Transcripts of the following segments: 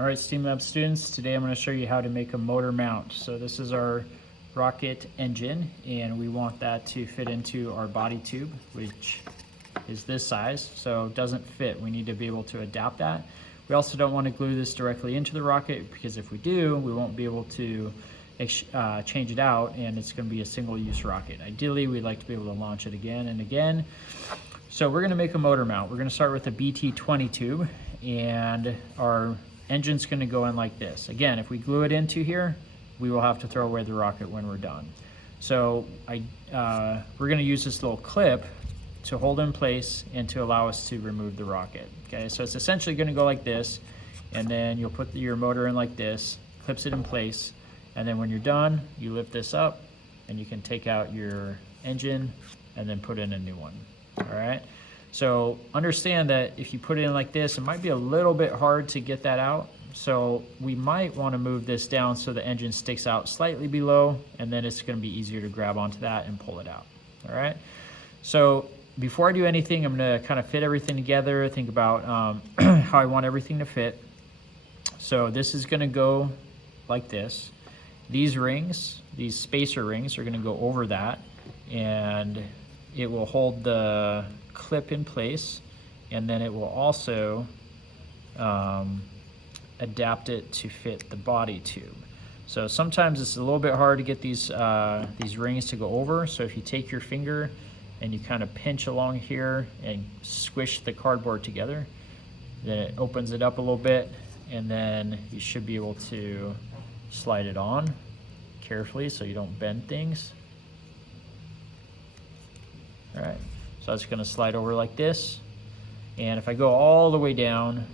All right, STEAM Lab students, today I'm going to show you how to make a motor mount. So this is our rocket engine, and we want that to fit into our body tube, which is this size, so it doesn't fit. We need to be able to adapt that. We also don't want to glue this directly into the rocket, because if we do, we won't be able to change it out, and it's going to be a single-use rocket. Ideally, we'd like to be able to launch it again and again. So we're going to make a motor mount. We're going to start with a BT20 tube, and our engine's going to go in like this. Again, if we glue it into here, we will have to throw away the rocket when we're done. So we're going to use this little clip to hold it in place and to allow us to remove the rocket. Okay, so it's essentially going to go like this, and then you'll put your motor in like this, clips it in place, and then when you're done, you lift this up and you can take out your engine and then put in a new one. All right. So understand that if you put it in like this, it might be a little bit hard to get that out. So we might want to move this down so the engine sticks out slightly below, and then it's going to be easier to grab onto that and pull it out. All right. So before I do anything, I'm going to kind of fit everything together, think about how I want everything to fit. So this is going to go like this. These rings, these spacer rings, are going to go over that, and it will hold the clip in place, and then it will also adapt it to fit the body tube. So sometimes it's a little bit hard to get these rings to go over. So if you take your finger and you kind of pinch along here and squish the cardboard together, then it opens it up a little bit, and then you should be able to slide it on carefully so you don't bend things. All right, so that's going to slide over like this, and if I go all the way down,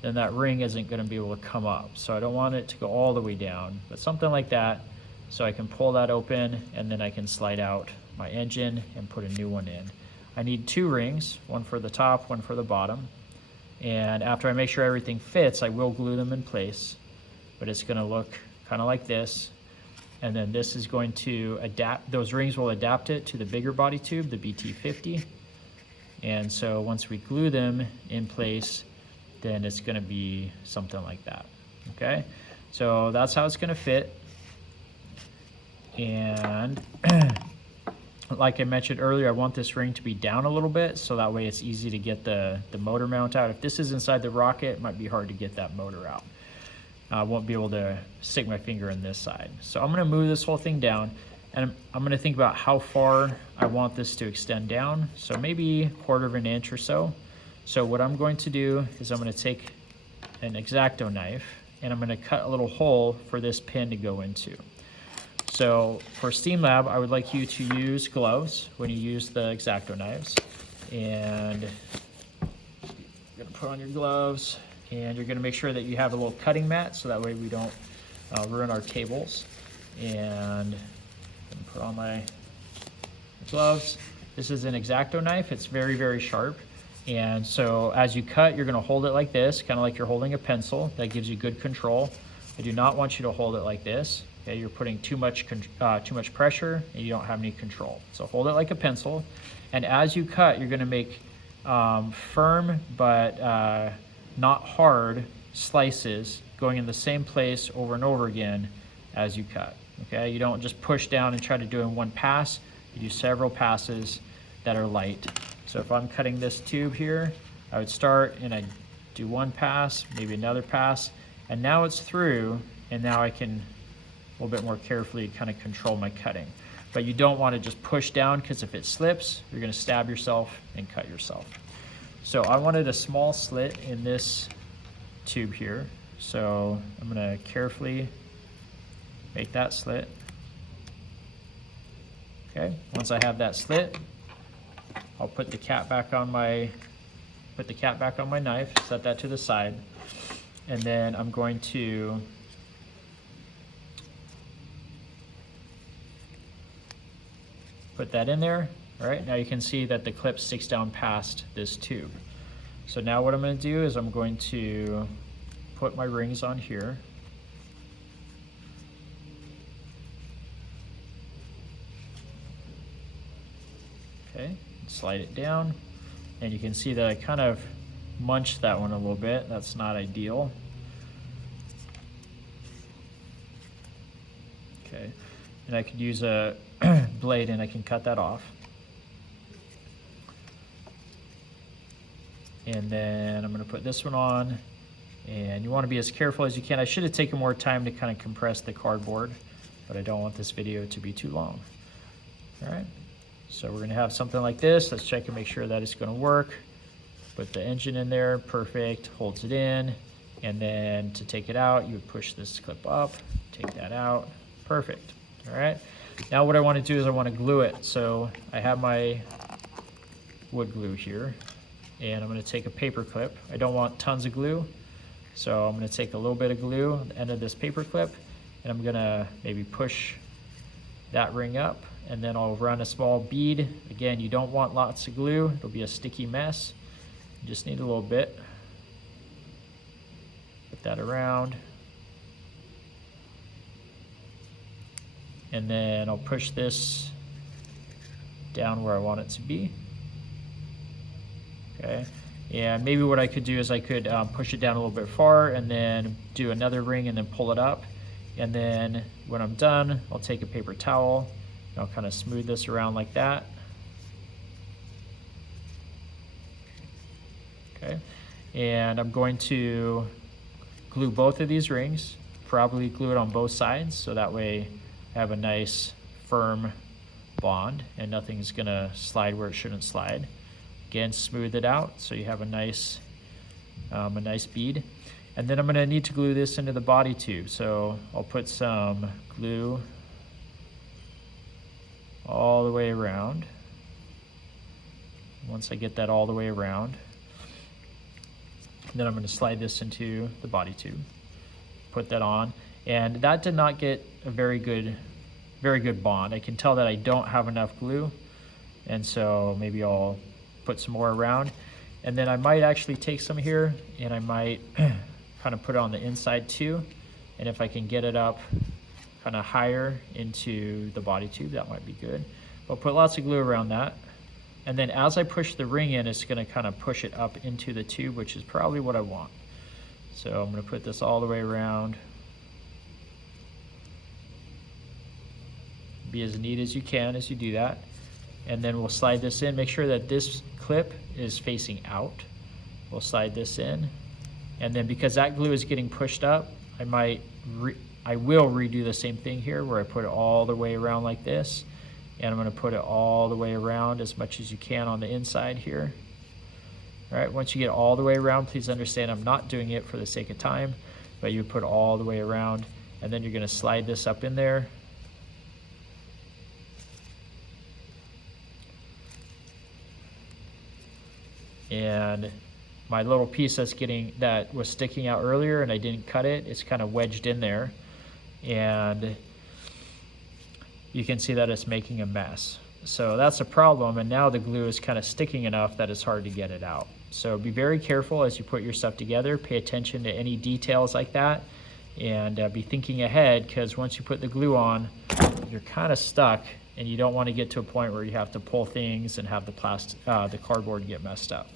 then that ring isn't going to be able to come up. So I don't want it to go all the way down, but something like that, so I can pull that open, and then I can slide out my engine and put a new one in. I need two rings, one for the top, one for the bottom, and after I make sure everything fits, I will glue them in place, but it's going to look kind of like this. And then this is going to adapt, those rings will adapt it to the bigger body tube, the BT50. And so once we glue them in place, then it's going to be something like that. Okay, so that's how it's going to fit. And like I mentioned earlier, I want this ring to be down a little bit, so that way it's easy to get the motor mount out. If this is inside the rocket, it might be hard to get that motor out. I won't be able to stick my finger in this side. So I'm going to move this whole thing down, and I'm going to think about how far I want this to extend down. So maybe 1/4 of an inch or so. So what I'm going to do is I'm going to take an X-Acto knife, and I'm going to cut a little hole for this pin to go into. So for STEAM Lab, I would like you to use gloves when you use the X-Acto knives. And you're going to put on your gloves, and you're going to make sure that you have a little cutting mat, so that way we don't ruin our tables. And I'm going to put on my gloves. This is an X-Acto knife. It's very, very sharp. And so as you cut, you're going to hold it like this, kind of like you're holding a pencil. That gives you good control. I do not want you to hold it like this. Okay, you're putting too much pressure, and you don't have any control. So hold it like a pencil. And as you cut, you're going to make firm but not hard slices going in the same place over and over again as you cut. Okay, you don't just push down and try to do it in one pass. You do several passes that are light. So if I'm cutting this tube here, I would start and I'd do one pass, maybe another pass, and now it's through, and now I can a little bit more carefully kind of control my cutting. But you don't want to just push down, because if it slips, you're going to stab yourself and cut yourself. So I wanted a small slit in this tube here. So I'm going to carefully make that slit. Okay, once I have that slit, I'll put the cap back on my knife, set that to the side, and then I'm going to put that in there. All right, now you can see that the clip sticks down past this tube. So now what I'm going to do is I'm going to put my rings on here. Okay, slide it down, and you can see that I kind of munched that one a little bit. That's not ideal. Okay, and I could use a blade and I can cut that off. And then I'm going to put this one on, and you want to be as careful as you can. I should have taken more time to kind of compress the cardboard, but I don't want this video to be too long. All right, so we're going to have something like this. Let's check and make sure that it's going to work. Put the engine in there, perfect, holds it in, and then to take it out, you would push this clip up, take that out, perfect. All right, now what I want to do is I want to glue it. So I have my wood glue here, and I'm going to take a paper clip. I don't want tons of glue, so I'm going to take a little bit of glue at the end of this paper clip, and I'm going to maybe push that ring up, and then I'll run a small bead. Again, you don't want lots of glue. It'll be a sticky mess. You just need a little bit. Put that around. And then I'll push this down where I want it to be. Okay, and maybe what I could do is I could push it down a little bit far and then do another ring and then pull it up. And then when I'm done, I'll take a paper towel and I'll kind of smooth this around like that. Okay, and I'm going to glue both of these rings, probably glue it on both sides, so that way I have a nice firm bond and nothing's gonna slide where it shouldn't slide. Again, smooth it out so you have a nice bead. And then I'm going to need to glue this into the body tube. So I'll put some glue all the way around. Once I get that all the way around, then I'm going to slide this into the body tube. Put that on. And that did not get a very good bond. I can tell that I don't have enough glue. And so maybe I'll put some more around, and then I might actually take some here and I might kind of put it on the inside too, and if I can get it up kind of higher into the body tube, that might be good. But put lots of glue around that, and then as I push the ring in, it's going to kind of push it up into the tube, which is probably what I want. So I'm going to put this all the way around. Be as neat as you can as you do that. And then we'll slide this in. Make sure that this clip is facing out. We'll slide this in. And then because that glue is getting pushed up, I will redo the same thing here where I put it all the way around like this. And I'm going to put it all the way around as much as you can on the inside here. All right, once you get all the way around, please understand I'm not doing it for the sake of time, but you put it all the way around, and then you're going to slide this up in there. And my little piece that was sticking out earlier and I didn't cut it, it's kind of wedged in there, and you can see that it's making a mess. So that's a problem, and now the glue is kind of sticking enough that it's hard to get it out. So be very careful as you put your stuff together. Pay attention to any details like that, and be thinking ahead, because once you put the glue on, you're kind of stuck, and you don't want to get to a point where you have to pull things and have the cardboard get messed up.